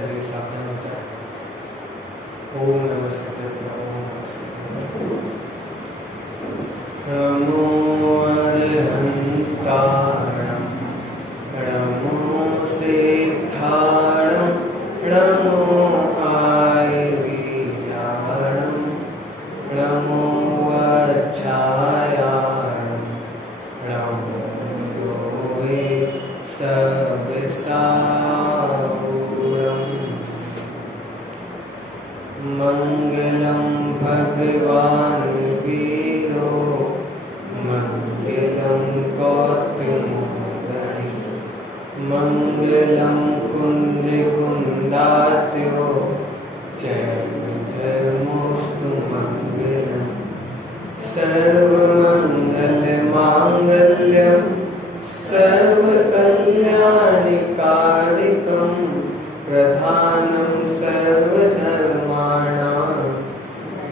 शरीर सावधान हो जाए। ओम नमस्ते नमो अरहंताणं नमो सिद्धाणं नमो आयुर्वेदाणं नमो वज्रायाणं नमो योगे सविसारम्। मंगलं भगवान् वीरो मंगलं कौतुकमणि मंगलं कुंडकुंडात्यो जयधर्मोऽस्तु मंगलम्। सर्वमंगलमांगल्यं सर्वकल्याणकारिकं प्रधानं सर्वधर्माणां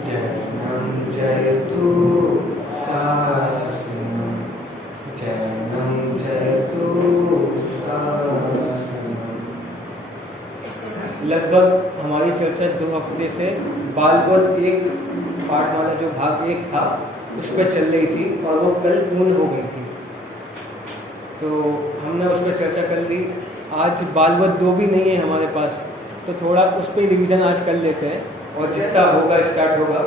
जयं जयतु शासनं जयं जयतु शासनं। लगभग हमारी चर्चा 2 हफ्ते से बालगोद एक पाठ वाला जो भाग 1 था उस पर चल रही थी और वो कल पूर्ण हो गई थी, तो हमने उस पर चर्चा कर ली। आज बालवत 2 भी नहीं है हमारे पास, तो थोड़ा उस पर रिवीजन आज कर लेते हैं और जितना होगा स्टार्ट होगा।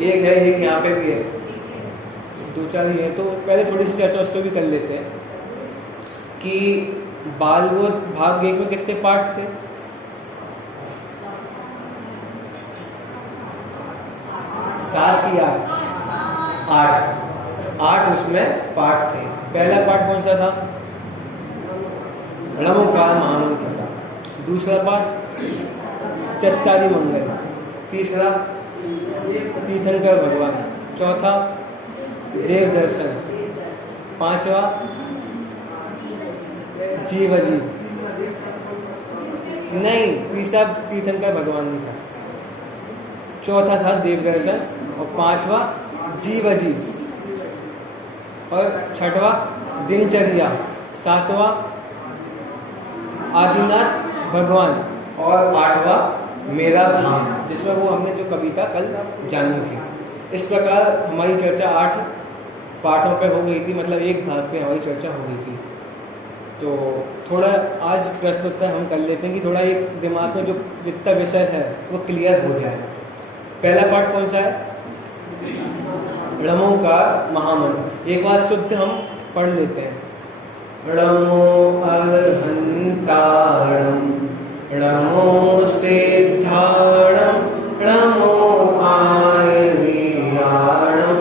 एक है, एक यहाँ पे भी है, 2-4 ही है, तो पहले थोड़ी सी चर्चा उस पर भी कर लेते हैं कि बालवत भाग 1 में कितने पार्ट थे? 7 या 8 उसमें पार्ट थे। पहला पार्ट कौन सा था? रणमुकार महामंत्र का। दूसरा पार्ट चत्तारी मंगल। तीसरा तीर्थंकर भगवान। चौथा देव दर्शन। 5वां जीव अजीब। नहीं, तीसरा तीर्थंकर भगवान नहीं था। चौथा था देव दर्शन और 5वां जीव अजीब और 6वां दिनचर्या। 7वां आदिनाथ भगवान और 8वां मेरा धाम, जिसमें वो हमने जो कविता कल जानी थी। इस प्रकार हमारी चर्चा 8 पाठों पे हो गई थी, मतलब एक भाग पे हमारी चर्चा हो गई थी। तो थोड़ा आज प्रश्न उत्तर हम कर लेते हैं कि थोड़ा एक दिमाग में जो जितना विषय है वो क्लियर हो जाए। पहला पाठ कौन सा है? रणमुकार महामंत्र। एक बार शुद्ध हम पढ़ लेते हैं। नमो अरहंताणं नमो सिद्धाणं नमो आयुर्वेदाणं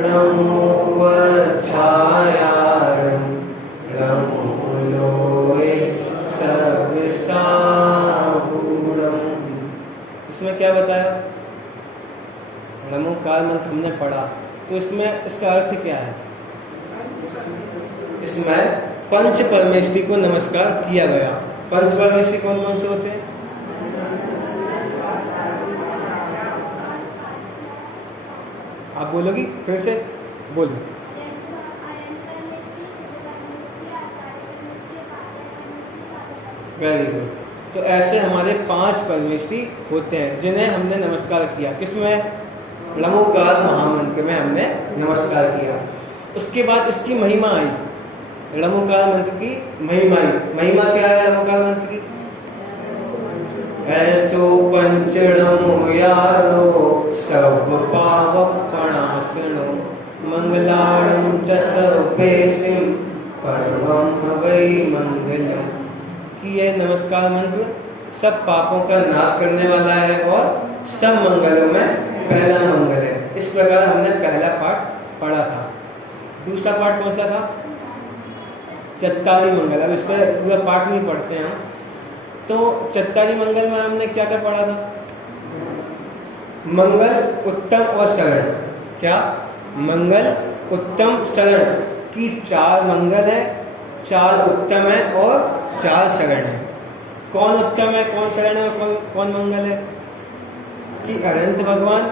नमो वज्रायाणं नमो लोहे सविसारम्। इसमें क्या बताया? रणमुकार मंत्र हमने पढ़ा, तो इसमें इसका अर्थ क्या है? इसमें पंच परमेश्वरी को नमस्कार किया गया। पंच परमेश्वरी कौन कौन से होते हैं? आप बोलोगी? फिर से बोलो। Very good. तो ऐसे हमारे 5 परमेश्वरी होते हैं जिन्हें हमने नमस्कार किया। किसमें? रणमुकार महामंत्र में हमने नमस्कार किया। उसके बाद इसकी महिमा आई, रणमुकार मंत्र की महिमा आई। महिमा क्या है रणमुकार मंत्र की? ऐसो पंचणमो यारो सब पावपणासनो मंगलाणं च सर्वेसिं परमं वै मंगलम्। कि यह नमस्कार मंत्र सब पापों का नाश करने वाला है और सब मंगलों में पहला मंगल है। इस प्रकार हमने पहला पाठ पढ़ा था। दूसरा पाठ कौन सा था? चत्तारी मंगल। अब इस पर पूरा पाठ नहीं पढ़ते हैं हम। तो चत्तारी मंगल में हमने क्या क्या पढ़ा था? मंगल उत्तम और शरण। क्या? मंगल उत्तम शरण की 4 मंगल है, 4 उत्तम है और 4 शरण है। कौन उत्तम है, कौन शरण है और कौन मंगल है? कि अनंत भगवान,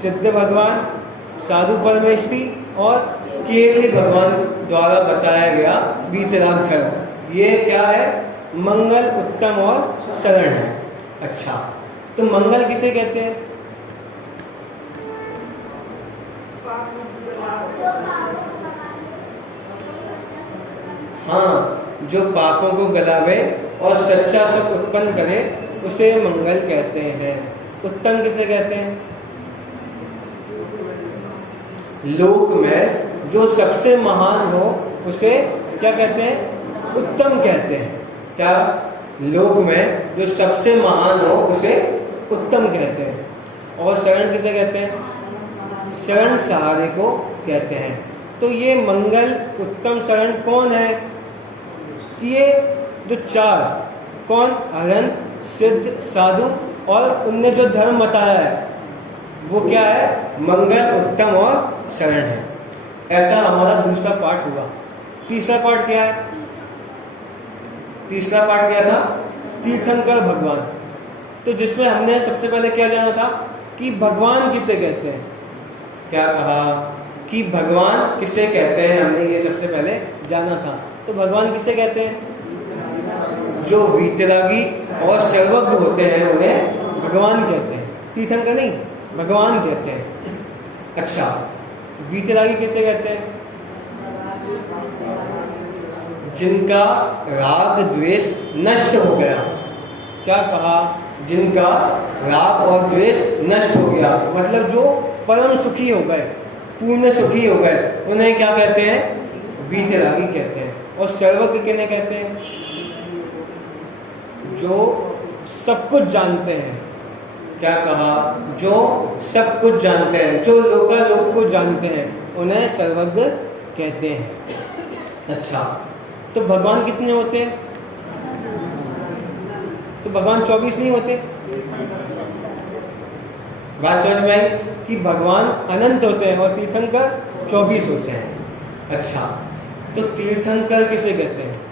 सिद्ध भगवान, साधु परमेश्वरी और केवल भगवान द्वारा बताया गया वीतराग धर्म। ये क्या है? मंगल उत्तम और शरण है। अच्छा, तो मंगल किसे कहते हैं? हाँ, जो पापों को गलावे और सच्चा सुख उत्पन्न करे उसे मंगल कहते हैं। उत्तम किसे कहते हैं? लोक में जो सबसे महान हो उसे क्या कहते हैं? उत्तम कहते हैं। क्या? लोक में जो सबसे महान हो उसे उत्तम कहते हैं। और शरण किसे कहते हैं? शरण सहारे को कहते हैं। तो ये मंगल उत्तम शरण कौन है? ये जो चार, कौन? अनंत, सिद्ध, साधु और उनने जो धर्म बताया है वो क्या है? मंगल उत्तम और शरण है। ऐसा हमारा दूसरा पाठ हुआ। तीसरा पाठ क्या है? तीसरा पाठ क्या था? तीर्थंकर भगवान। तो जिसमें हमने सबसे पहले क्या जाना था कि भगवान किसे कहते हैं। क्या कहा कि भगवान किसे कहते हैं, हमने ये सबसे पहले जाना था। तो भगवान किसे कहते हैं? जो वीतरागी और सर्वज्ञ होते हैं उन्हें भगवान कहते हैं। तीर्थंकर नहीं, भगवान कहते हैं। अच्छा, वीतरागी किसे कहते हैं? जिनका राग द्वेष नष्ट हो गया। क्या कहा? जिनका राग और द्वेष नष्ट हो गया, मतलब जो परम सुखी हो गए, पूर्ण सुखी हो गए, उन्हें क्या कहते हैं? वीतरागी कहते हैं। और सर्वज्ञ किन्हें कहते हैं? जो सब कुछ जानते हैं। क्या कहा? जो सब कुछ जानते हैं, जो लोकालोक को जानते हैं, उन्हें सर्वज्ञ कहते हैं। अच्छा, तो भगवान कितने होते हैं? तो भगवान 24 नहीं होते? बात समझ में आई कि भगवान अनंत होते हैं और तीर्थंकर 24 होते हैं। अच्छा, तो तीर्थंकर किसे कहते हैं?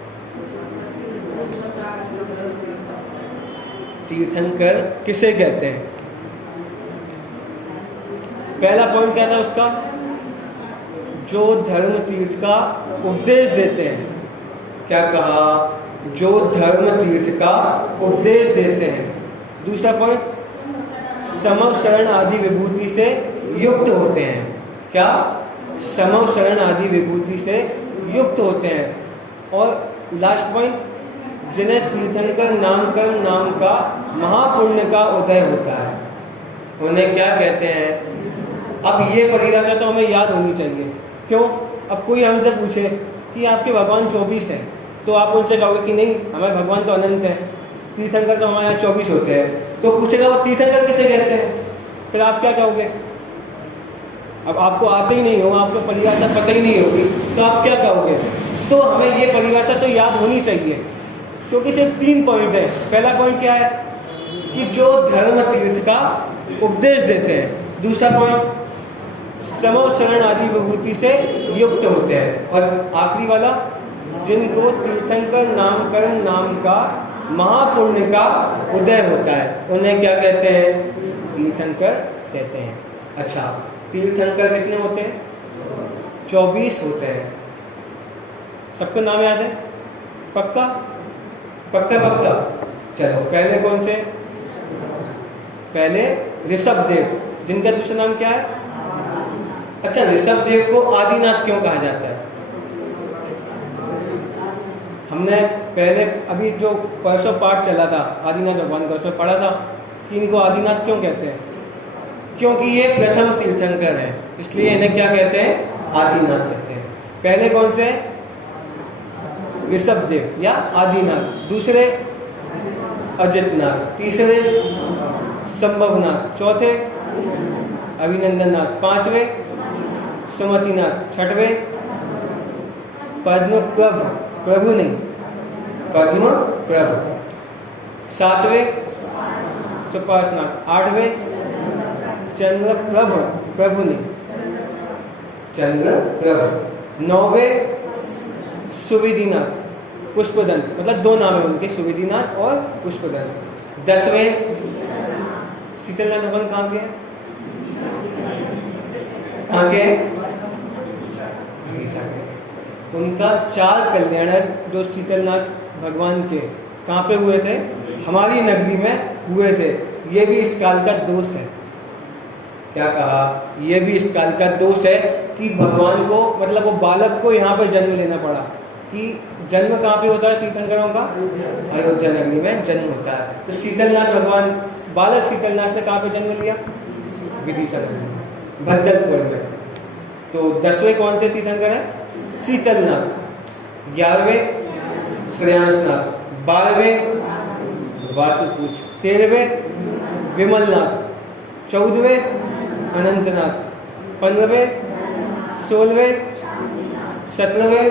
तीर्थंकर किसे कहते हैं? पहला पॉइंट क्या था उसका? जो धर्म तीर्थ का उपदेश देते हैं। क्या कहा? जो धर्म तीर्थ का उपदेश देते हैं। दूसरा पॉइंट, समव शरण आदि विभूति से युक्त होते हैं। क्या? समव शरण आदि विभूति से युक्त होते हैं। और लास्ट पॉइंट, जिन्हें तीर्थंकर नामकरण नाम का महापुण्य का उदय होता है, उन्हें क्या कहते हैं? अब ये परिभाषा तो हमें याद होनी चाहिए। क्यों? अब कोई हमसे पूछे कि आपके भगवान 24 हैं, तो आप उनसे कहोगे कि नहीं, हमारे भगवान तो अनंत है, तीर्थंकर तो हमारे यहाँ 24 होते हैं। तो पूछेगा वो तीर्थंकर किसे कहते हैं, फिर आप क्या कहोगे? अब आपको आते ही नहीं हो, आपको परिभाषा पता ही नहीं होगी, तो आप क्या कहोगे? तो हमें ये परिभाषा तो याद होनी चाहिए, क्योंकि सिर्फ 3 पॉइंट है। पहला पॉइंट क्या है कि जो धर्म तीर्थ का उपदेश देते हैं। दूसरा पॉइंट, समव शरण आदि विभूति से युक्त होते हैं। और आखिरी वाला, जिनको तीर्थंकर नामकरण नाम का महापुण्य का उदय होता है, उन्हें क्या कहते हैं? तीर्थंकर कहते हैं। अच्छा, तीर्थंकर कितने होते हैं? 24 होते हैं। सबको नाम याद है? पक्का पक्का पक्का? चलो, पहले कौन से? पहले ऋषभ देव, जिनका दूसरा नाम क्या है? अच्छा, ऋषभ देव को आदिनाथ क्यों कहा जाता है? हमने पहले अभी जो परसों पाठ चला था आदिनाथ भगवान का, उसमें पढ़ा था कि इनको आदिनाथ क्यों कहते हैं? क्योंकि ये प्रथम तीर्थंकर है, इसलिए इन्हें क्या कहते हैं? आदिनाथ कहते हैं। पहले कौन से? ऋषभ देव या आदिनाथ। दूसरे अजितनाथ। तीसरे संभवनाथ। चौथे अभिनंदननाथ। पांचवे सुमतिनाथ। छठवें पद्म प्रभु, प्रभु नहीं, पद्म प्रभु। सातवें सुपार्श्वनाथ। आठवें चंद्र प्रभु, प्रभु नहीं, चंद्र प्रभु। नौवें सुविधिनाथ, पुष्पदंत, मतलब 2 नाम है उनके, सुविधिनाथ और पुष्पदंत। 10वें शीतलनाथ भगवान कहाँ के? कहाँ के? उनका 4 कल्याणक जो शीतलनाथ भगवान के कहाँ पे हुए थे? हमारी नगरी में हुए थे। ये भी इस काल का दोष है। क्या कहा? ये भी इस काल का दोष है कि भगवान को, मतलब वो बालक को यहाँ पर जन्म लेना पड़ा। कि जन्म कहाँ पे होता है तीर्थंकरों का? अयोध्या नगरी में जन्म होता है। तो शीतलनाथ भगवान, बालक शीतलनाथ ने कहाँ पे जन्म लिया? विदिशा नगरी, भद्दलपुर में। तो 10वें कौन से तीर्थंकर है? शीतलनाथ। 11वें श्रेयांसनाथ, 12वें वासुपूछ, 13वें विमलनाथ, 14वें अनंतनाथ, 15वें, 16वें, 17वें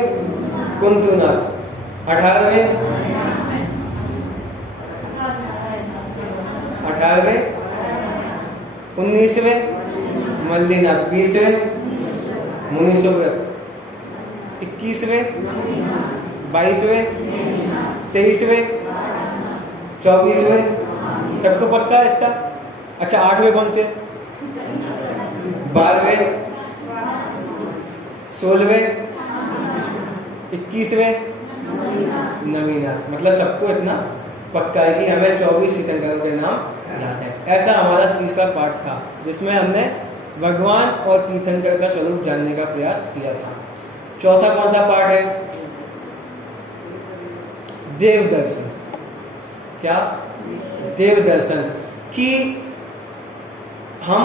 कुंतुनाथ, 18वें 19वें मल्लीनाथ, 20वें मुनीश्वर, 21वें, 22वें, 23वें, 24वें। सबको पक्का है इतना? अच्छा, 8वें कौन से? 12वें, 16वें, 21वें नवीनाथ। मतलब सबको इतना पक्का है कि हमें 24 तीर्थंकरों के नाम याद है। ऐसा हमारा तीसरा पाठ था जिसमें हमने भगवान और तीर्थंकर का स्वरूप जानने का प्रयास किया था। चौथा कौन सा पाठ है? देव दर्शन। क्या? देव दर्शन। कि हम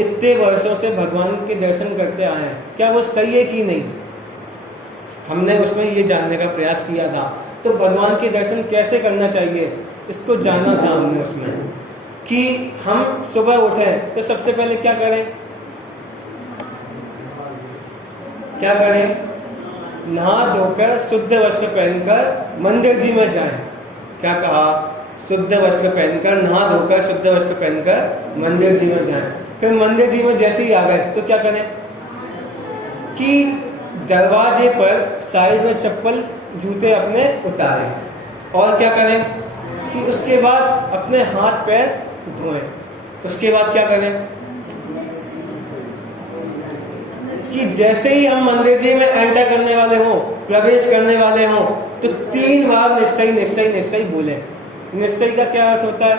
इतने वर्षों से भगवान के दर्शन करते आए हैं, क्या वो सही है कि नहीं, हमने उसमें ये जानने का प्रयास किया था। तो भगवान के दर्शन कैसे करना चाहिए इसको जाना था हमने उसमें। कि हम सुबह उठें तो सबसे पहले क्या करें? क्या करें? नहा धोकर शुद्ध वस्त्र पहनकर मंदिर जी में जाएं। क्या कहा? शुद्ध वस्त्र पहनकर, नहा धोकर शुद्ध वस्त्र पहनकर मंदिर जी में जाएं। फिर मंदिर जी में जैसे ही आ गए तो क्या करें? कि दरवाजे पर साइड में चप्पल जूते अपने उतारें। और क्या करें? कि उसके बाद अपने हाथ पैर धोएं। उसके बाद क्या करें? कि जैसे ही हम मंदिर जी में एंटर करने वाले हों, प्रवेश करने वाले हों, तो 3 बार निश्चय निश्चय निश्चय बोलें। निश्चय का क्या अर्थ होता है?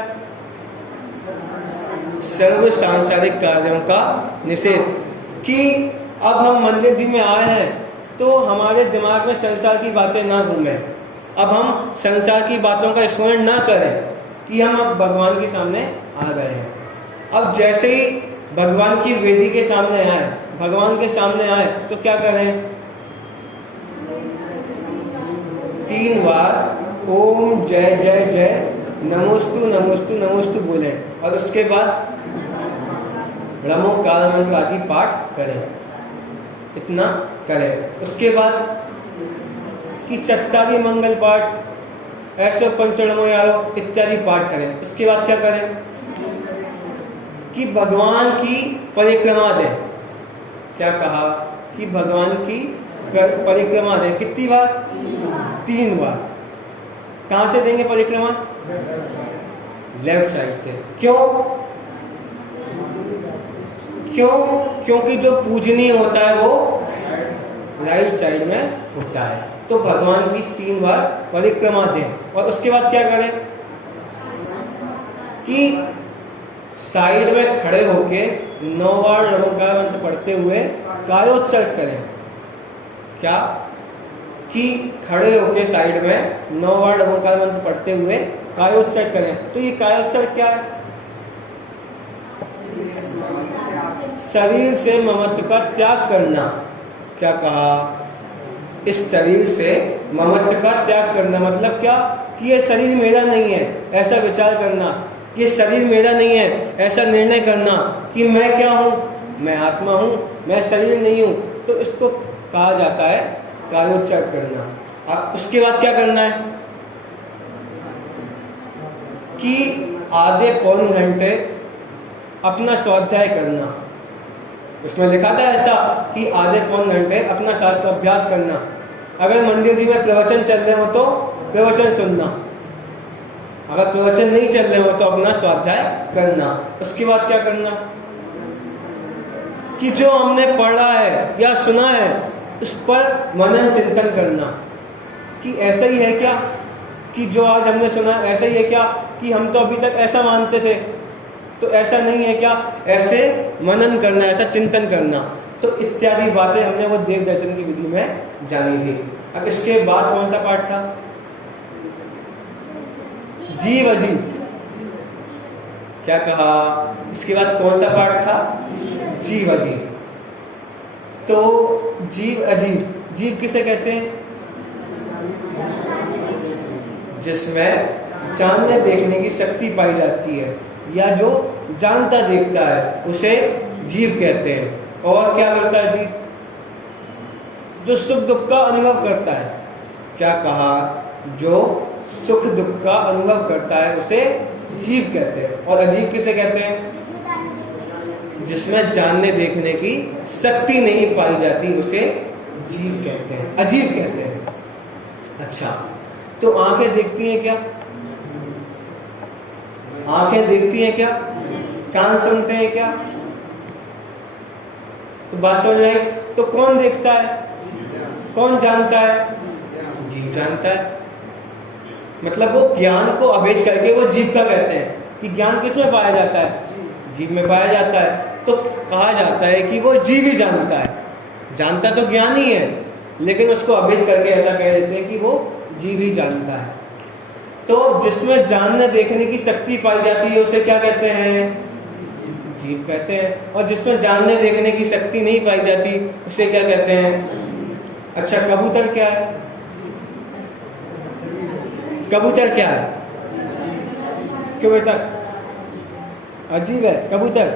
सर्व सांसारिक कार्यों का निषेध। कि अब हम मंदिर जी में आए हैं तो हमारे दिमाग में संसार की बातें ना घूमें। अब हम संसार की बातों का स्मरण ना करें कि हम अब भगवान के सामने आ गए हैं। अब जैसे ही भगवान की वेदी के सामने आए, भगवान के सामने आए तो क्या करें? 3 बार ओम जय जय जय नमोस्तु नमोस्तु नमोस्तु बोले। और उसके बाद ब्रह्मो काल मंत्र आदि पाठ करें। इतना करें। उसके बाद कि चत्तारी मंगल पाठ, ऐसो पंचणमो यारो इत्यादि पाठ करें। इसके बाद क्या करें? कि भगवान की परिक्रमा दें। क्या कहा? कि भगवान की परिक्रमा दें। कितनी बार? 3 बार। कहां से देंगे परिक्रमा? लेफ्ट साइड से। क्यों? क्योंकि जो पूजनीय होता है वो राइट साइड में होता है। तो भगवान की 3 बार परिक्रमा दें। और उसके बाद क्या करें? कि साइड में खड़े होके 9 बार नमोकार मंत्र पढ़ते हुए कायोत्सर्ग करें। क्या? कि खड़े होके साइड में 9 बार नमोकार मंत्र पढ़ते हुए कायोत्सर्ग करें। तो ये कायोत्सर्ग क्या है? शरीर से ममत्व का त्याग करना। क्या कहा? इस शरीर से ममत्व का त्याग करना मतलब क्या? कि ये शरीर मेरा नहीं है ऐसा विचार करना। ये शरीर मेरा नहीं है ऐसा निर्णय करना कि मैं क्या हूँ? मैं आत्मा हूँ, मैं शरीर नहीं हूँ। तो इसको कहा जाता है कायोत्सर्ग करना। अब उसके बाद क्या करना है? कि आधे पौन घंटे अपना स्वाध्याय करना। उसमें लिखा था ऐसा कि आधे पौन घंटे अपना शास्त्र अभ्यास करना। अगर मंदिर जी में प्रवचन चल रहे हो तो प्रवचन सुनना, अगर प्रवचन नहीं चल रहे हो तो अपना स्वाध्याय करना। उसके बाद क्या करना? कि जो हमने पढ़ा है या सुना है उस पर मनन चिंतन करना कि ऐसा ही है क्या, कि जो आज हमने सुना ऐसा ही है क्या, कि हम तो अभी तक ऐसा मानते थे, तो ऐसा नहीं है क्या, ऐसे मनन करना, ऐसा चिंतन करना। तो इत्यादि बातें हमने वो देव दर्शन की विधि में जानी थी। अब इसके बाद कौन सा पाठ था? जीव अजीब। क्या कहा? इसके बाद कौन सा पाठ था? जीव अजीब। तो जीव अजीब, जीव किसे कहते हैं? जिसमें जानने देखने की शक्ति पाई जाती है, या जो जानता देखता है उसे जीव कहते हैं। और क्या करता है जीव? जो सुख दुख का अनुभव करता है। क्या कहा? जो सुख दुख का अनुभव करता है उसे जीव कहते हैं। और अजीब किसे कहते हैं? जिसमें जानने देखने की शक्ति नहीं पाई जाती उसे जीव कहते हैं, अजीब कहते हैं। अच्छा, तो आंखें देखती हैं क्या? आंखें देखती हैं क्या? कान सुनते हैं क्या? तो बात समझ में आई? तो कौन देखता है, कौन जानता है? जीव जानता है। मतलब वो ज्ञान को अभेद करके वो जीव का कहते हैं कि ज्ञान किसमें पाया जाता है? जीव में पाया जाता है। तो कहा जाता है कि वो जीव ही जानता है। जानता तो ज्ञान ही है, लेकिन उसको अभेद करके ऐसा कह देते हैं कि वो जीव ही जानता है। तो जिसमें जानने देखने की शक्ति पाई जाती है उसे क्या कहते हैं? जीव कहते हैं। और जिसमें जानने देखने की शक्ति नहीं पाई जाती उसे क्या कहते हैं? अच्छा, कबूतर क्या है? कबूतर क्या है? क्यों बेटा? अजीब है कबूतर।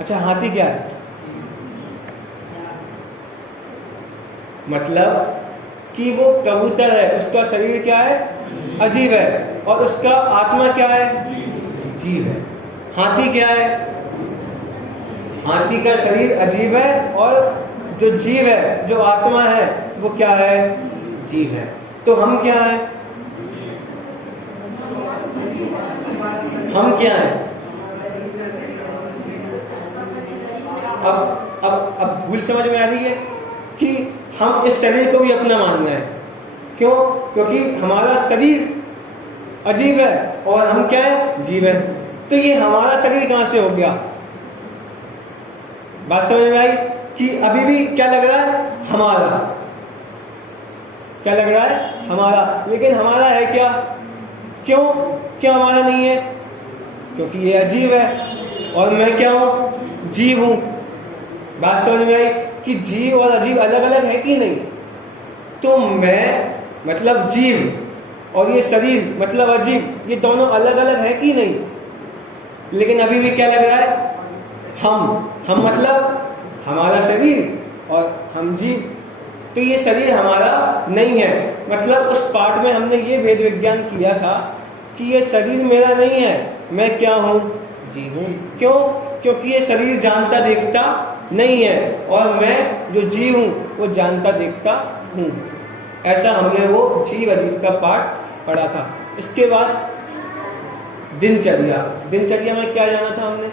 अच्छा, हाथी क्या है? मतलब कि वो कबूतर है, उसका शरीर क्या है? अजीब है। और उसका आत्मा क्या है? जीव है। हाथी क्या है? हाथी का शरीर अजीब है, और जो जीव है, जो आत्मा है, वो क्या है? जीव है। तो हम क्या है? हम क्या है? अब भूल समझ में आ रही है कि हम इस शरीर को भी अपना मानना है। क्यों? क्योंकि हमारा शरीर अजीब है और हम क्या है? जीव है। तो ये हमारा शरीर कहां से हो गया? बात समझ में आई कि अभी भी क्या लग रहा है? हमारा। क्या लग रहा है? हमारा। लेकिन हमारा है क्या? क्यों? क्यों हमारा नहीं है? क्योंकि ये अजीब है और मैं क्या हूं? जीव हूं। बात समझ में आई कि जीव और अजीब अलग अलग है कि नहीं? तो मैं मतलब जीव और ये शरीर मतलब अजीब, ये दोनों अलग अलग है कि नहीं? लेकिन अभी भी क्या लग रहा है? हम मतलब हमारा शरीर और हम जीव। तो ये शरीर हमारा नहीं है। मतलब उस पाठ में हमने ये वेद विज्ञान किया था कि ये शरीर मेरा नहीं है, मैं क्या हूं? जीव हूं। क्यों? क्योंकि ये शरीर जानता देखता नहीं है और मैं जो जीव हूं वो जानता देखता हूं। ऐसा हमने वो जीव अजीब का पाठ पढ़ा था। इसके बाद दिनचर्या। दिनचर्या में क्या जाना था हमने?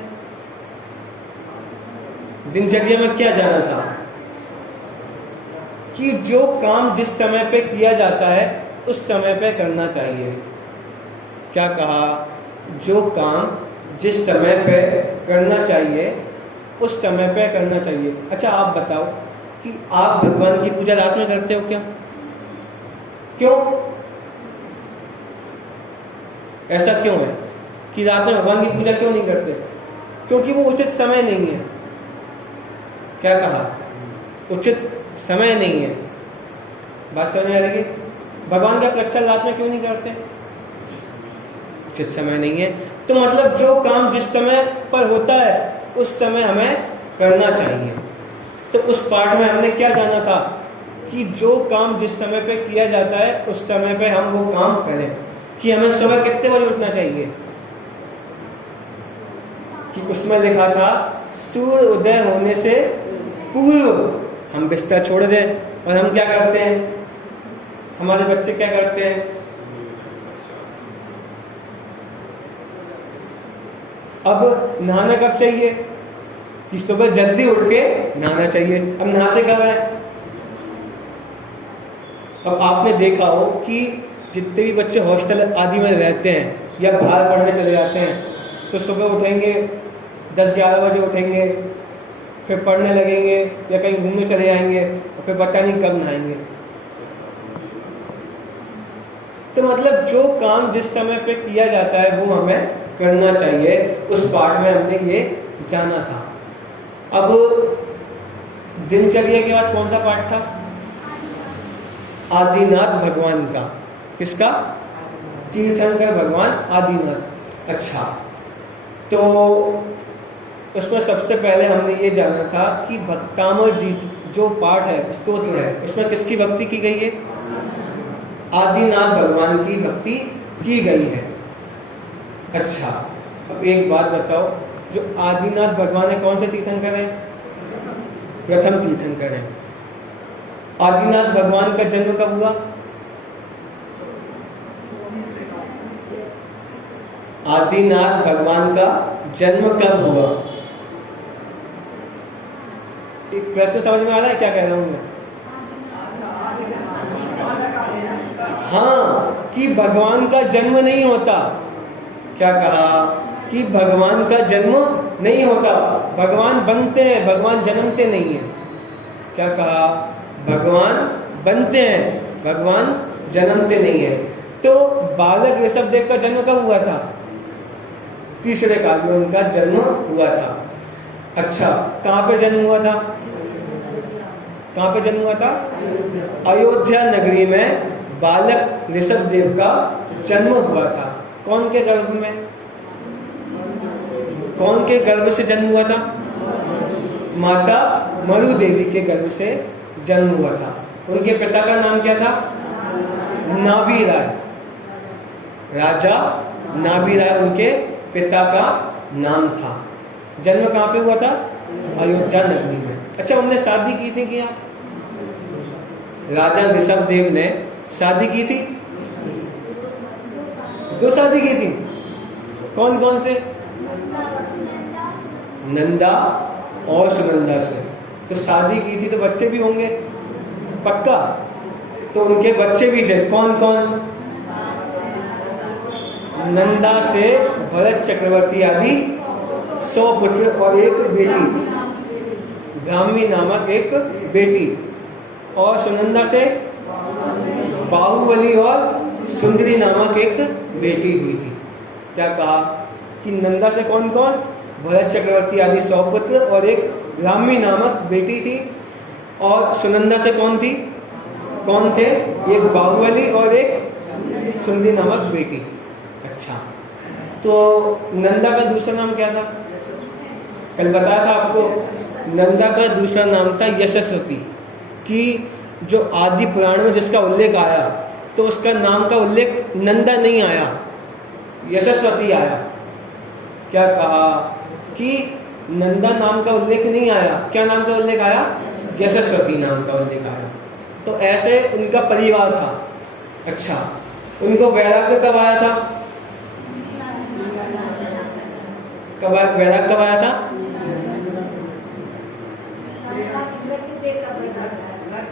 दिनचर्या में क्या जाना था? कि जो काम जिस समय पे किया जाता है उस समय पे करना चाहिए। क्या कहा? जो काम जिस समय पे करना चाहिए उस समय पे करना चाहिए। अच्छा, आप बताओ कि आप भगवान की पूजा रात में करते हो क्या? क्यों? ऐसा क्यों है कि रात में भगवान की पूजा क्यों नहीं करते? क्योंकि वो उचित समय नहीं है। क्या कहा? उचित समय नहीं है। बात समझ में आ रही है? भगवान का प्रक्षाल रात में क्यों नहीं करते? उचित समय नहीं है। तो मतलब जो काम जिस समय पर होता है उस समय हमें करना चाहिए। तो उस पाठ में हमने क्या जाना था कि जो काम जिस समय पे किया जाता है उस समय पे हम वो काम करें। कि हमें सुबह कितने बजे उठना चाहिए? कि उसमें लिखा था सूर्य उदय होने से पूर्व हम बिस्तर छोड़ दें। और हम क्या करते हैं? हमारे बच्चे क्या करते हैं? अब नहाना कब चाहिए? कि सुबह जल्दी उठ के नहाना चाहिए। अब नहाते कब है? अब आपने देखा हो कि जितने भी बच्चे हॉस्टल आदि में रहते हैं या बाहर पढ़ने चले जाते हैं तो सुबह उठेंगे 10-11 बजे उठेंगे, फिर पढ़ने लगेंगे या कहीं घूमने चले जाएंगे और फिर पता नहीं कब नहाएंगे। तो मतलब जो काम जिस समय पे किया जाता है वो हमें करना चाहिए। उस पाठ में हमने ये जाना था। अब दिनचर्या के बाद कौन सा पाठ था? आदिनाथ भगवान का। किसका? तीर्थंकर भगवान आदिनाथ। अच्छा, तो उसमें सबसे पहले हमने ये जाना था कि भक्तामृत जो पाठ है, स्तोत्र है, उसमें किसकी भक्ति की गई है? आदिनाथ भगवान की भक्ति की गई है। अच्छा, अब एक बात बताओ, जो आदिनाथ भगवान है कौन से तीर्थंकर है? प्रथम तीर्थंकर है। आदिनाथ भगवान का जन्म कब हुआ? आदिनाथ भगवान का जन्म कब हुआ? एक प्रश्न समझ में आ रहा है क्या कह रहा हूं मैं? हाँ, कि भगवान का जन्म नहीं होता। क्या कहा? कि भगवान का जन्म नहीं होता, भगवान बनते हैं, भगवान जन्मते नहीं है। क्या कहा? भगवान बनते हैं, भगवान जन्मते नहीं है। तो बालक ऋषभदेव का जन्म कब हुआ था? तीसरे काल में उनका जन्म हुआ था। अच्छा, कहाँ पे जन्म हुआ था? कहाँ पे जन्म हुआ था? अयोध्या नगरी में बालक ऋषभदेव का जन्म हुआ था। कौन के गर्भ में? कौन के गर्भ से जन्म हुआ था? माता मरु देवी के गर्भ से जन्म हुआ था। उनके पिता का नाम क्या था? नाभि राय। राजा नाभि राय उनके पिता का नाम था। जन्म कहाँ पे हुआ था? अयोध्या नगरी में। अच्छा, उन्होंने शादी की थी क्या? राजा ऋषभदेव ने शादी की थी? 2 शादी की थी। कौन कौन से? नंदा और सुनंदा से। तो शादी की थी तो बच्चे भी होंगे पक्का। तो उनके बच्चे भी थे। कौन कौन? नंदा से भरत चक्रवर्ती आदि 100 पुत्र और एक बेटी, ब्राह्मी नामक एक बेटी। और सुनंदा से बाहुबली और सुंदरी नामक एक बेटी हुई थी। क्या कहा? कि नंदा से कौन कौन? भरत चक्रवर्ती आदि 100 पुत्र और एक ब्राह्मी नामक बेटी थी। और सुनंदा से कौन थी? कौन थे? एक बाहुबली और एक सुंदरी नामक बेटी। अच्छा, तो नंदा का दूसरा नाम क्या था? कल बताया था आपको। नंदा का दूसरा नाम था यशस्वती। कि जो आदि पुराण में जिसका उल्लेख आया तो उसका नाम का उल्लेख नंदा नहीं आया, यशस्वती आया। क्या कहा? कि नंदा नाम का उल्लेख नहीं आया। क्या नाम का उल्लेख आया? यशस्वती नाम का उल्लेख आया। तो ऐसे उनका परिवार था। अच्छा, उनको वैराग्य कब आया था? वैराग्य कब आया था?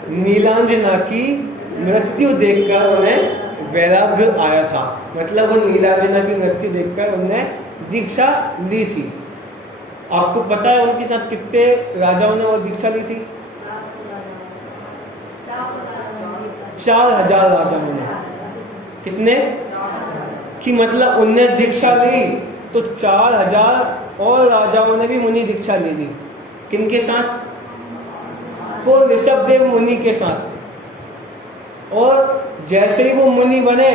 नीलांजना की मृत्यु देखकर उन्हें वैराग्य आया था। मतलब वो नीलांजना की मृत्यु देखकर उन्होंने दीक्षा ली थी। आपको पता है उनके साथ कितने राजाओं ने वो दीक्षा ली थी? 4000 राजाओं ने। कितने? कि मतलब उनने दीक्षा ली तो 4000 और राजाओं ने भी मुनि दीक्षा ले ली। किनके साथ? वो ऋषभदेव मुनि के साथ। और जैसे ही वो मुनि बने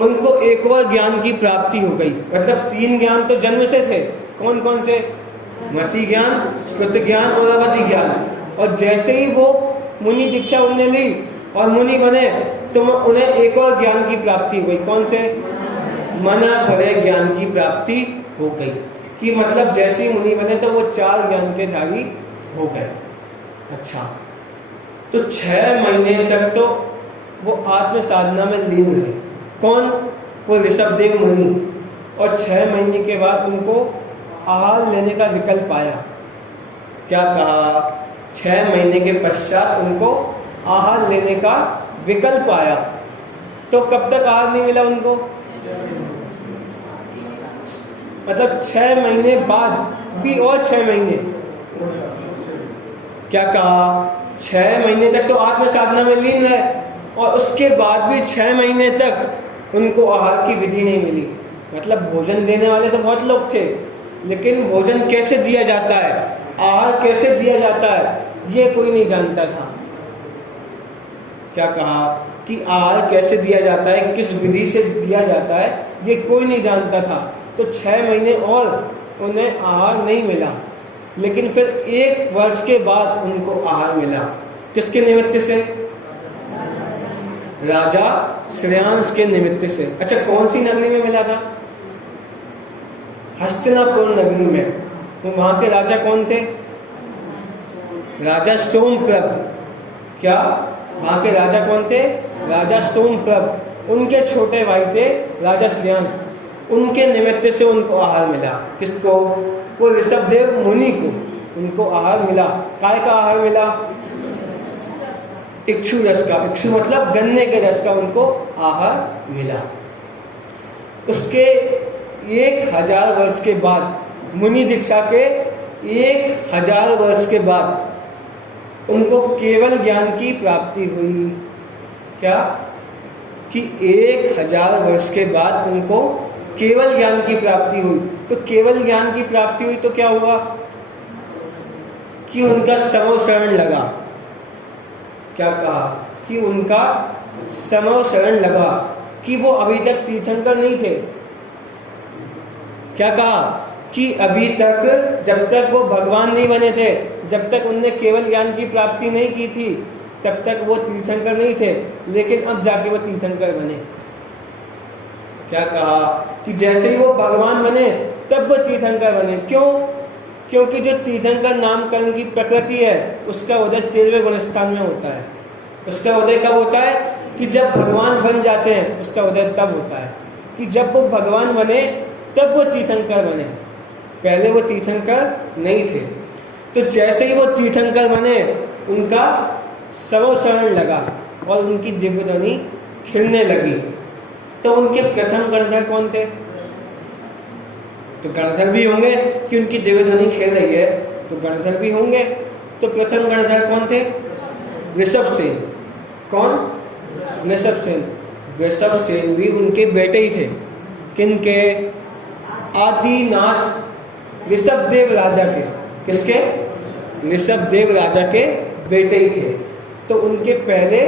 उनको एक और ज्ञान की प्राप्ति हो गई। मतलब 3 ज्ञान तो जन्म से थे। कौन कौन से? मति ज्ञान, श्रुत ज्ञान और अवधि ज्ञान। और जैसे ही वो मुनि दीक्षा उन्होंने ली और मुनि बने तो उन्हें एक और ज्ञान की प्राप्ति हो गई। कौन से? मना भरे ज्ञान की प्राप्ति हो गई। कि मतलब जैसे ही मुनि बने तो वो 4 ज्ञान के धारी हो गए। अच्छा, तो 6 महीने तक तो वो आत्म साधना में लीन रहे। कौन? वो ऋषभदेव मुनि। और 6 महीने के बाद उनको आहार लेने का विकल्प आया। क्या कहा? 6 महीने के पश्चात उनको आहार लेने का विकल्प आया, तो कब तक आहार नहीं मिला उनको? मतलब 6 महीने बाद भी और 6 महीने। क्या कहा? 6 महीने तक तो आत्म साधना में लीन है और उसके बाद भी 6 महीने तक उनको आहार की विधि नहीं मिली। मतलब भोजन देने वाले तो बहुत लोग थे, लेकिन भोजन कैसे दिया जाता है, आहार कैसे दिया जाता है, ये कोई नहीं जानता था। क्या कहा कि आहार कैसे दिया जाता है, किस विधि से दिया जाता है, ये कोई नहीं जानता था। तो 6 महीने और उन्हें आहार नहीं मिला, लेकिन फिर 1 वर्ष के बाद उनको आहार मिला। किसके निमित्त से? राजा श्रेयांश के निमित्त से। अच्छा, कौन सी नगरी में मिला था? हस्तिनापुर नगरी में। तो वहां के राजा कौन थे? राजा सोमप्रभ। क्या? वहां के राजा कौन थे? राजा सोमप्रभ। उनके छोटे भाई थे राजा श्रेयांश, उनके निमित्त से उनको आहार मिला। किसको? वो ऋषभदेव मुनि को उनको आहार मिला। काय का आहार मिला? इक्षु रस का। इक्षु मतलब गन्ने के रस का उनको आहार मिला। उसके 1000 वर्ष के बाद, मुनि दीक्षा के 1000 वर्ष के बाद उनको केवल ज्ञान की प्राप्ति हुई। क्या? कि 1000 वर्ष के बाद उनको केवल ज्ञान की प्राप्ति हुई। तो केवल ज्ञान की प्राप्ति हुई तो क्या हुआ? कि उनका समव शरण लगा। क्या कहा? कि उनका समव शरण लगा, कि वो अभी तक तीर्थंकर नहीं थे। क्या कहा? कि अभी तक, जब तक वो भगवान नहीं बने थे, जब तक उनने केवल ज्ञान की प्राप्ति नहीं की थी, तब तक वो तीर्थंकर नहीं थे, लेकिन अब जाके वो तीर्थंकर बने। क्या कहा? कि जैसे ही वो भगवान बने तब वो तीर्थंकर बने। क्यों? क्योंकि जो तीर्थंकर नामकरण की प्रकृति है, उसका उदय 13वें गुणस्थान में होता है। उसका उदय कब होता है? कि जब भगवान बन जाते हैं, उसका उदय तब होता है कि जब वो भगवान बने तब वो तीर्थंकर बने, पहले वो तीर्थंकर नहीं थे। तो जैसे ही वो तीर्थंकर बने, उनका समव शरण लगा और उनकी दिव्य ध्वनि खिलने लगी। तो उनके प्रथम गणधर कौन थे? तो गणधर भी होंगे कि उनकी दिव्य ध्वनि खेल रही है, तो गणधर भी होंगे। तो प्रथम गणधर कौन थे? ऋषभसेन। कौन? ऋषभसेन। ऋषभसेन भी उनके बेटे ही थे। किनके? आदिनाथ ऋषभदेव राजा के। किसके? ऋषभदेव राजा के बेटे ही थे। तो उनके पहले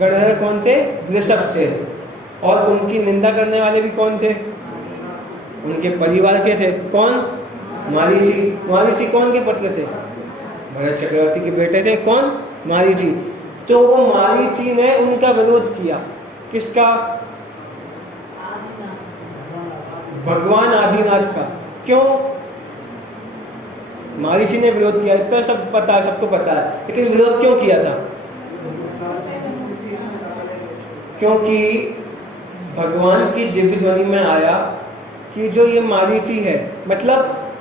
गणधर कौन थे? ऋषभसेन। और उनकी निंदा करने वाले भी कौन थे? उनके परिवार के थे। कौन? मारीची। मारीची कौन के पुत्र थे? भरत चक्रवर्ती के बेटे थे। कौन? मारीची। तो वो मारीची ने उनका विरोध किया। किसका? भगवान आदिनाथ का। क्यों मारीची ने विरोध किया? इतना सब पता है, सबको पता है, लेकिन विरोध क्यों किया था? क्योंकि भगवान की दिव्य ध्वनि में आया कि जो ये मारीची है, मतलब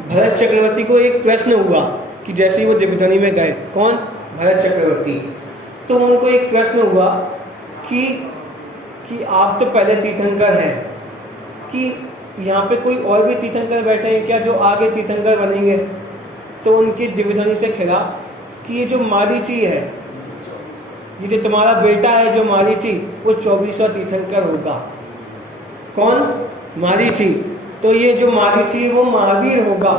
भरत चक्रवर्ती को एक प्रश्न हुआ कि जैसे ही वो दिव्य ध्वनि में गए, कौन? भरत चक्रवर्ती। तो उनको एक प्रश्न हुआ कि आप तो पहले तीर्थंकर हैं, कि यहाँ पे कोई और भी तीर्थंकर बैठे हैं क्या जो आगे तीर्थंकर बनेंगे? तो उनकी दिव्य ध्वनि से खिला कि ये जो मारीची है, ये जो तुम्हारा बेटा है जो मारीची, वो 24वां तीर्थंकर होगा। कौन? मारीची। तो ये जो मारीची वो महावीर होगा।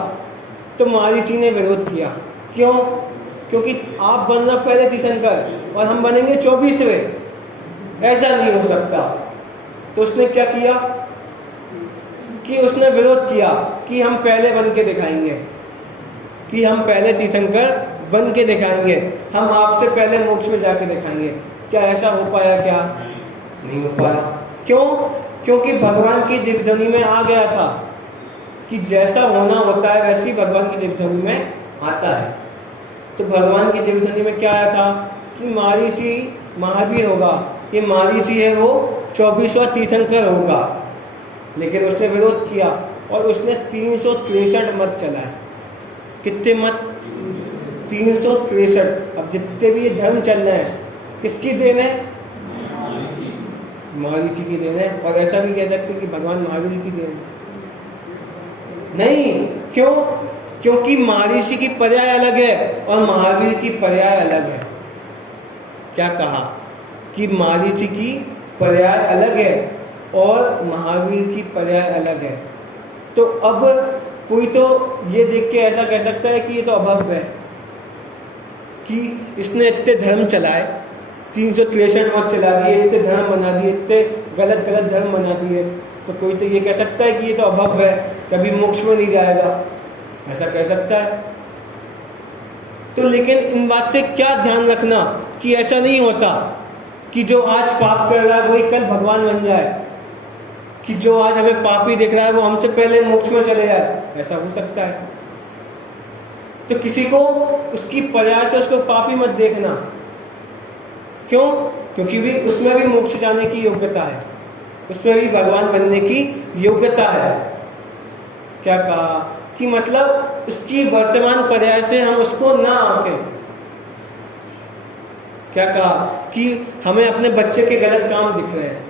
तो मारीची ने विरोध किया। क्यों? क्योंकि आप बनना पहले तीर्थंकर और हम बनेंगे 24वें, ऐसा नहीं हो सकता। तो उसने क्या किया कि उसने विरोध किया कि हम पहले बन के दिखाएंगे, कि हम पहले तीर्थंकर बन के दिखाएंगे, हम आपसे पहले मोक्ष में जाके दिखाएंगे। क्या ऐसा हो पाया? क्या नहीं हो पाया। क्यों? क्योंकि भगवान की दिव्य ध्वनि में आ गया था कि जैसा होना होता है वैसे ही भगवान की दिव्य ध्वनि में आता है। तो भगवान की दिव्य ध्वनि में क्या आया था कि मारीची महावीर होगा, ये मारीची है वो 24वां तीर्थंकर होगा। लेकिन उसने विरोध किया और उसने 363 मत चलाए। कितने मत? 363। अब जितने भी ये धर्म चल रहे हैं, किसकी देन है? महावीर जी की देन है। और ऐसा भी कह सकते हैं कि भगवान महावीर की देन है। नहीं, क्यों? क्योंकि महर्षि की पर्याय अलग है और महावीर की पर्याय अलग है। क्या कहा कि महर्षि की पर्याय अलग है और महावीर की पर्याय अलग है। तो अब कोई तो ये देख के ऐसा कह सकता है कि ये तो अभव्य है, कि इसने इतने धर्म चलाए, 363 मत चला दिए, इतने धर्म बना दिए, इतने गलत गलत धर्म बना दिए, तो कोई तो ये कह सकता है कि ये तो अभव्य है, कभी मोक्ष में नहीं जाएगा, ऐसा कह सकता है। तो लेकिन इन बात से क्या ध्यान रखना कि ऐसा नहीं होता कि जो आज पाप कर रहा है वही कल भगवान बन जाए, कि जो आज हमें पापी दिख रहा है वो हमसे पहले मोक्ष में चले जाए, ऐसा हो सकता है। तो किसी को उसकी पर्याय से उसको पापी मत देखना। क्यों? क्योंकि भी उसमें भी मोक्ष जाने की योग्यता है, उसमें भी भगवान बनने की योग्यता है। क्या कहा कि मतलब उसकी वर्तमान पर्याय से हम उसको ना आंकें। क्या कहा कि हमें अपने बच्चे के गलत काम दिख रहे हैं,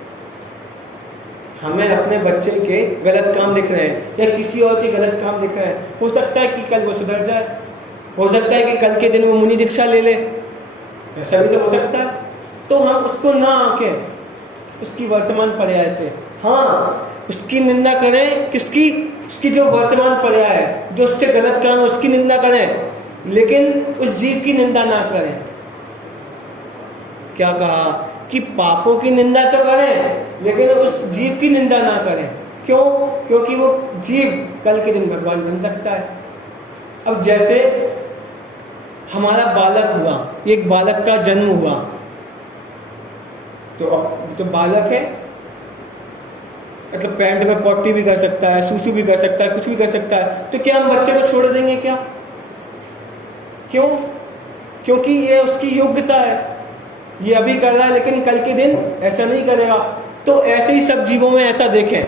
हमें अपने बच्चे के गलत काम दिख रहे हैं या किसी और के गलत काम दिख रहे हैं। हो सकता है कि कल वो सुधर जाए, हो सकता है कि कल के दिन वो मुनि दीक्षा ले ले, ऐसा भी तो हो सकता है। तो हम उसको ना आंकें उसकी वर्तमान पर्याय से। हाँ, उसकी निंदा करें, किसकी? उसकी जो वर्तमान पर्याय है, जो उससे गलत काम है उसकी निंदा करें, लेकिन उस जीव की निंदा ना करें। क्या कहा कि पापों की निंदा तो करें लेकिन उस जीव की निंदा ना करें। क्यों? क्योंकि वो जीव कल के दिन भगवान बन सकता है। अब जैसे हमारा बालक हुआ, एक बालक का जन्म हुआ, तो बालक है, मतलब पैंट में पॉटी भी कर सकता है, सूसू भी कर सकता है, कुछ भी कर सकता है। तो क्या हम बच्चे को छोड़ देंगे क्या? क्यों? क्योंकि ये उसकी योग्यता है, ये अभी कर रहा है लेकिन कल के दिन ऐसा नहीं करेगा। तो ऐसे ही सब जीवों में ऐसा देखें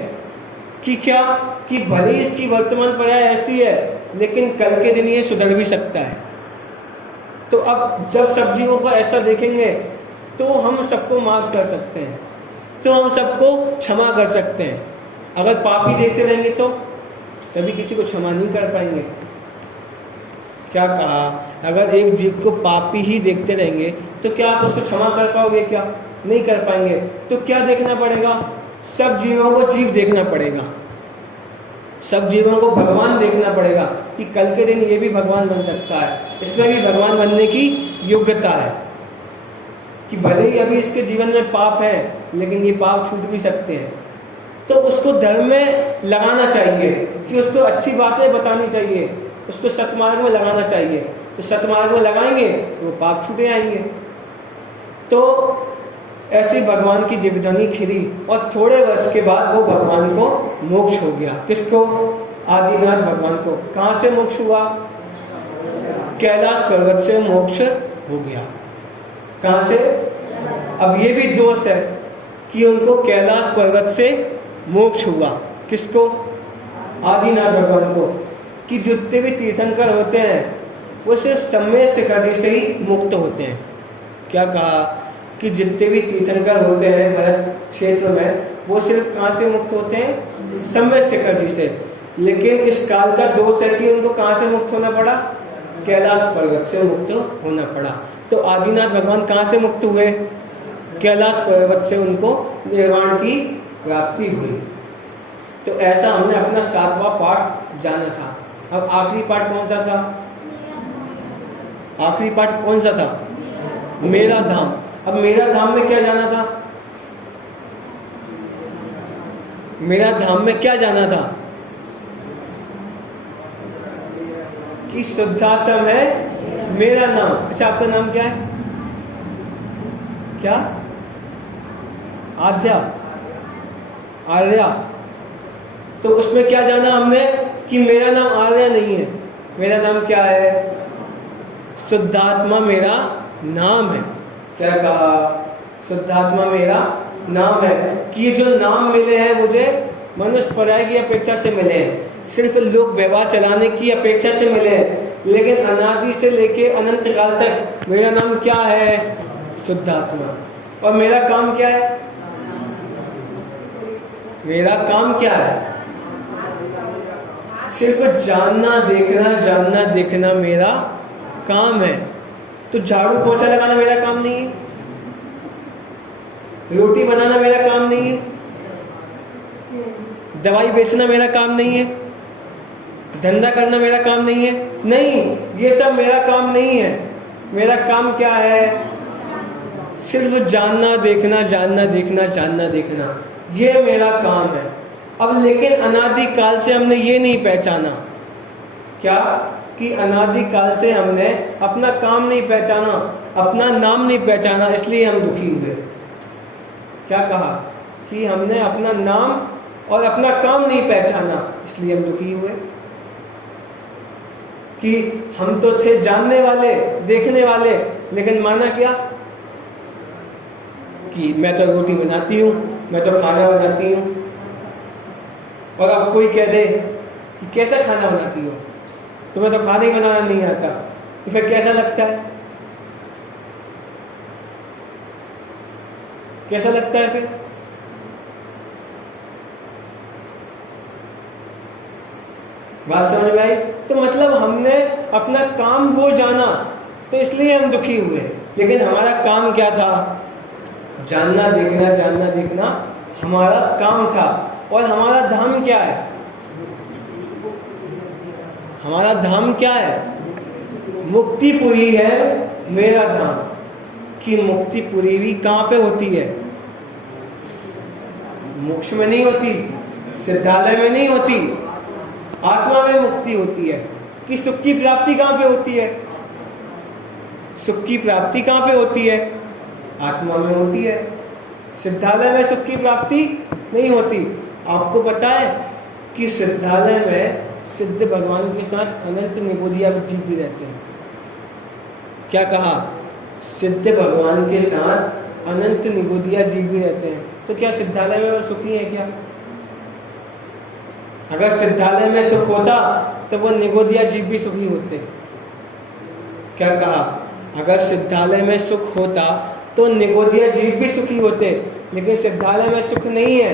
कि क्या कि भले ही इसकी वर्तमान पर्याय ऐसी है लेकिन कल के दिन ये सुधर भी सकता है। तो अब जब सब जीवों को ऐसा देखेंगे तो हम सबको माफ कर सकते हैं, तो हम सबको क्षमा कर सकते हैं। अगर पापी देखते रहेंगे तो कभी किसी को क्षमा नहीं कर पाएंगे। क्या कहा? अगर एक जीव को पापी ही देखते रहेंगे तो क्या आप उसको क्षमा कर पाओगे? क्या नहीं कर पाएंगे। तो क्या देखना पड़ेगा? सब जीवों को जीव देखना पड़ेगा, सब जीवों को भगवान देखना पड़ेगा कि कल के दिन ये भी भगवान बन सकता है, इसमें भी भगवान बनने की योग्यता है। कि भले ही अभी इसके जीवन में पाप है लेकिन ये पाप छूट भी सकते हैं। तो उसको धर्म में लगाना चाहिए, कि उसको अच्छी बातें बतानी चाहिए, उसको सतमार्ग में लगाना चाहिए। तो सतमार्ग में लगाएंगे तो वो पाप छूटे आएंगे। तो ऐसी भगवान की जीवध्वनि खिली और थोड़े वर्ष के बाद वो भगवान को मोक्ष हो गया। किसको? आदिनाथ भगवान को। कहाँ से मोक्ष हुआ? कैलाश पर्वत से मोक्ष हो गया। कहाँ से? अब ये भी दोष है कि उनको कैलाश पर्वत से मोक्ष हुआ। किसको? आदिनाथ भगवान को। कि जितने भी तीर्थंकर होते हैं वो सिर्फ सम्यक शिखर जी से ही मुक्त होते हैं। क्या कहा कि जितने भी तीर्थंकर होते हैं भरत क्षेत्र में वो सिर्फ कहाँ से मुक्त होते हैं? सम्यक शिखर जी से। लेकिन इस काल का दोष है कि उनको कहाँ से मुक्त होना पड़ा? कैलाश पर्वत से मुक्त होना पड़ा। तो आदिनाथ भगवान कहाँ से मुक्त हुए? कैलाश पर्वत से उनको निर्वाण की प्राप्ति हुई। तो ऐसा हमने अपना 7वां पाठ जाना था। अब आखिरी पाठ कौन सा था? आखिरी पाठ कौन सा था? मेरा धाम। अब मेरा धाम में क्या जाना था? मेरा धाम में क्या जाना था? कि शुद्धात्म है मेरा नाम। अच्छा, आपका नाम क्या है? क्या? आद्या, आर्या। तो उसमें क्या जाना हमने? कि मेरा नाम आर्या नहीं है, मेरा नाम क्या है? शुद्धात्मा मेरा नाम है। क्या कहा? शुद्धात्मा मेरा नाम है। कि ये जो नाम मिले हैं मुझे मनुष्य पर्याय की अपेक्षा से मिले हैं, सिर्फ लोग व्यवहार चलाने की अपेक्षा से मिले हैं, लेकिन अनादि से लेके अनंत काल तक मेरा नाम क्या है? शुद्धात्मा। और मेरा काम क्या है? मेरा काम क्या है? सिर्फ जानना देखना मेरा काम है। तो झाड़ू पोछा लगाना मेरा काम नहीं है, रोटी बनाना मेरा काम नहीं है, दवाई बेचना मेरा काम नहीं है, धंधा करना मेरा काम नहीं है। नहीं, ये सब मेरा काम नहीं है। मेरा काम क्या है? सिर्फ जानना देखना, ये मेरा काम है। अब लेकिन अनादिकाल से हमने ये नहीं पहचाना, क्या कि अनादिकाल से हमने अपना काम नहीं पहचाना, अपना नाम नहीं पहचाना, इसलिए हम दुखी हुए। क्या कहा? कि हमने अपना नाम और अपना काम नहीं पहचाना, इसलिए हम दुखी हुए। कि हम तो थे जानने वाले, देखने वाले, लेकिन माना क्या? कि मैं तो रोटी बनाती हूँ, मैं तो खाना बनाती हूँ। और अब कोई कह दे कि कैसा खाना बनाती हो, तुम्हें तो खाना ही बनाना नहीं आता, तो फिर कैसा लगता है? कैसा लगता है फिर? बात समझ में आई? तो मतलब हमने अपना काम वो जाना, तो इसलिए हम दुखी हुए। लेकिन हमारा काम क्या था? जानना देखना हमारा काम था। और हमारा धाम क्या है? हमारा धाम क्या है? मुक्तिपुरी है मेरा धाम। कि मुक्तिपुरी भी कहाँ पे होती है? मोक्ष में नहीं होती, सिद्धालय में नहीं होती, आत्मा में मुक्ति होती है। कि सुख की प्राप्ति कहाँ पे होती है? सुख की प्राप्ति कहाँ पे होती है? आत्मा में होती है। सिद्धालय में सुख की प्राप्ति नहीं होती। आपको पता है कि सिद्धालय में सिद्ध भगवान के साथ अनंत निगोदिया जीव भी रहते हैं। क्या कहा? सिद्ध भगवान के साथ अनंत निगोदिया जीव भी रहते हैं। तो क्या सिद्धालय में वो सुखी है क्या? अगर सिद्धालय में सुख होता तो वो निगोदिया जीव भी सुखी होते। क्या कहा? अगर सिद्धालय में सुख होता तो निगोदिया जीव भी सुखी होते। लेकिन सिद्धालय में सुख नहीं है।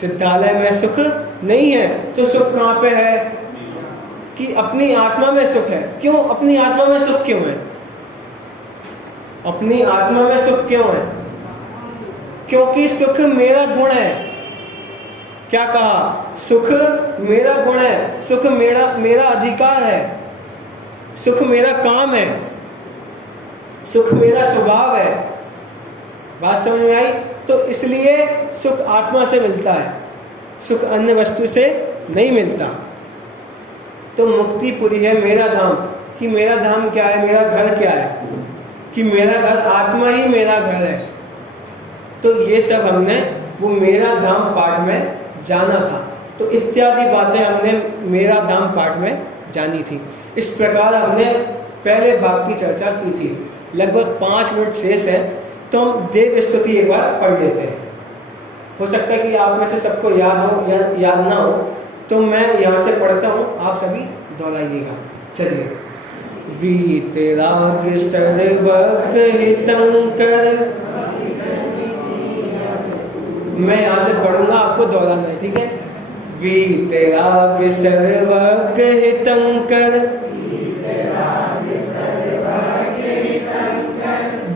सिद्धालय में सुख नहीं है, तो सुख कहाँ पे है? कि अपनी आत्मा में सुख है। क्यों अपनी आत्मा में सुख क्यों है? अपनी आत्मा में सुख क्यों है? क्योंकि सुख मेरा गुण है। क्या कहा? सुख मेरा गुण है, सुख मेरा अधिकार है, सुख मेरा काम है, सुख मेरा स्वभाव है। बात समझ में आई? तो इसलिए सुख आत्मा से मिलता है, सुख अन्य वस्तु से नहीं मिलता। तो मुक्तिपुरी है मेरा धाम। कि मेरा धाम क्या है? मेरा घर क्या है? कि मेरा घर आत्मा ही मेरा घर है। तो ये सब हमने वो मेरा धाम पाठ में जाना था। तो इत्यादि बातें हमने मेरा धाम पाठ में जानी थी। इस प्रकार हमने पहले भाग की चर्चा की थी। लगभग 5 मिनट शेष है, तो हम देव स्तुति एक बार पढ़ लेते हैं। हो सकता है कि आप में से सबको याद हो या याद ना हो, तो मैं यहाँ से पढ़ता हूँ, आप सभी दोहराइएगा। चलिए। वीतराग सर्वग हितंकर, मैं यहाँ से पढ़ूंगा, आपको दोहराना है, ठीक है? वीतराग सर्वग हितंकर,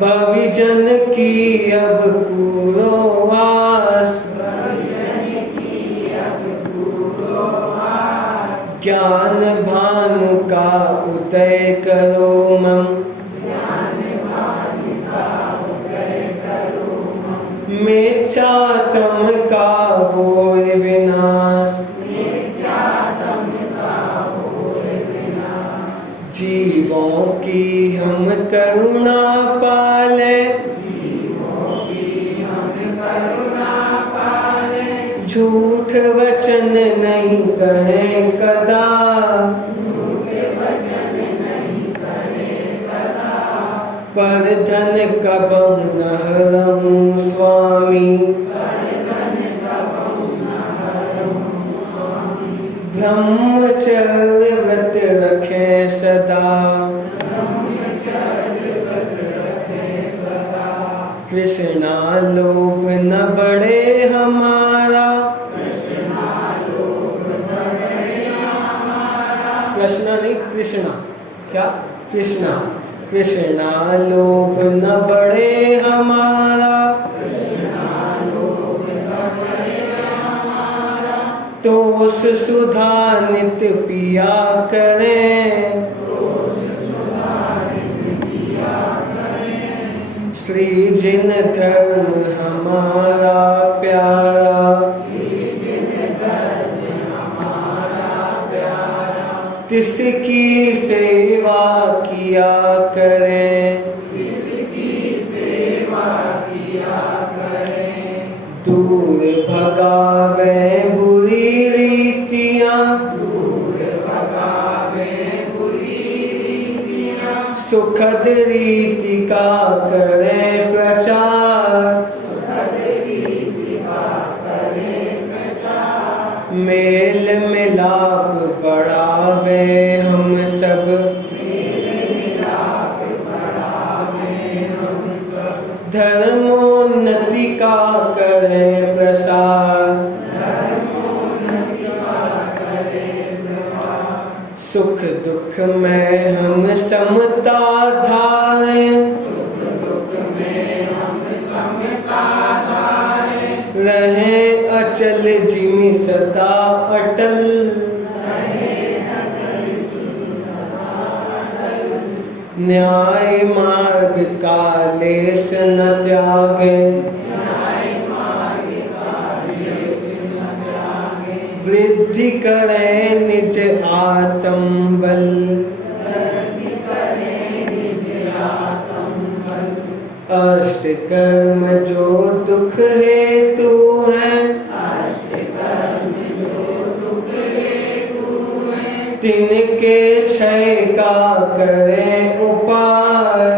भविजन की अब पूरो वास, ज्ञान भानु का उदय करो मम, मिथ्यात्म का होए विनाश, जीवों की हम करुणा पाले, झूठ वचन नहीं कहे कदा, पर धन कबहु न हरहु स्वामी, ब्रह्मचर्य व्रत रखे सदा, कृष्णा लोभ न बढ़े हमारा, कृष्णा नहीं कृष्णा, क्या कृष्णा, कृष्णा लोभ न बढ़े हमारा, तोष सुधा नित पिया करें, श्री जिन धर्म हमारा प्यारा, तिसकी सेवा किया करें, दूर भगावे बुरी रीतियाँ, सुखद रीति का करें प्रचार, मेल मिलाप बढ़ावे हम सब, धर्मोन्नति का करें प्रसार, सुख दुख में हम समता धारें, रहें अचल जिमि सदा अटल, न्याय मार्ग का लेस न त्यागें, वृद्धि करें निज आत्म बल, अष्ट कर्म जो दुख हेतु हैं, तिनके क्षय का करें उपाय,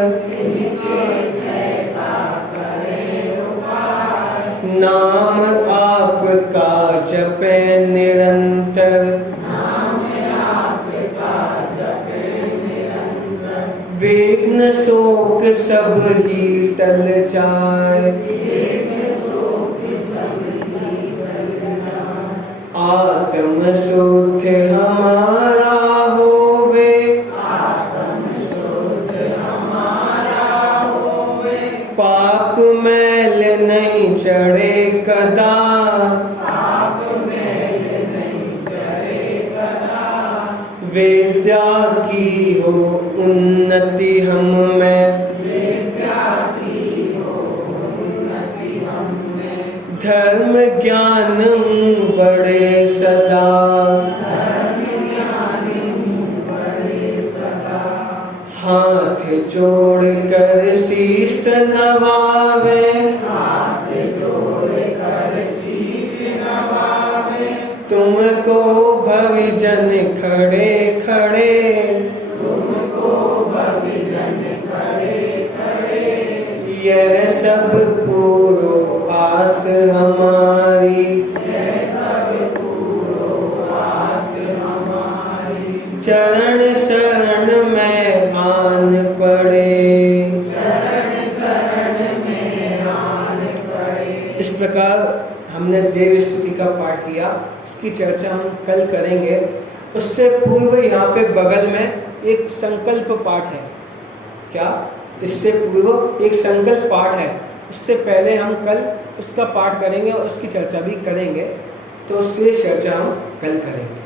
नाम आपका जपे निरंतर, विघ्न शोक सब ही टल जाए, आत्म शुद्ध हमारा होवे, पाप मैल नहीं चढ़े कदा, विद्या की हो उन्नति हम में, धर्म ज्ञान बढ़े सदा, हाथ जोड़ कर शीश नवावे, तुमको भविजन खड़े खड़े, यह सब पूरो आस हमारी, चरण शरण में आन पड़े। इस प्रकार हमने देव स्तुति का पाठ किया, इसकी चर्चा हम कल करेंगे। उससे पूर्व यहाँ पे बगल में एक संकल्प पाठ है। क्या? इससे पूर्व एक संकल्प पाठ है। उससे पहले हम कल उसका पाठ करेंगे और उसकी चर्चा भी करेंगे। तो उससे चर्चा हम कल करेंगे।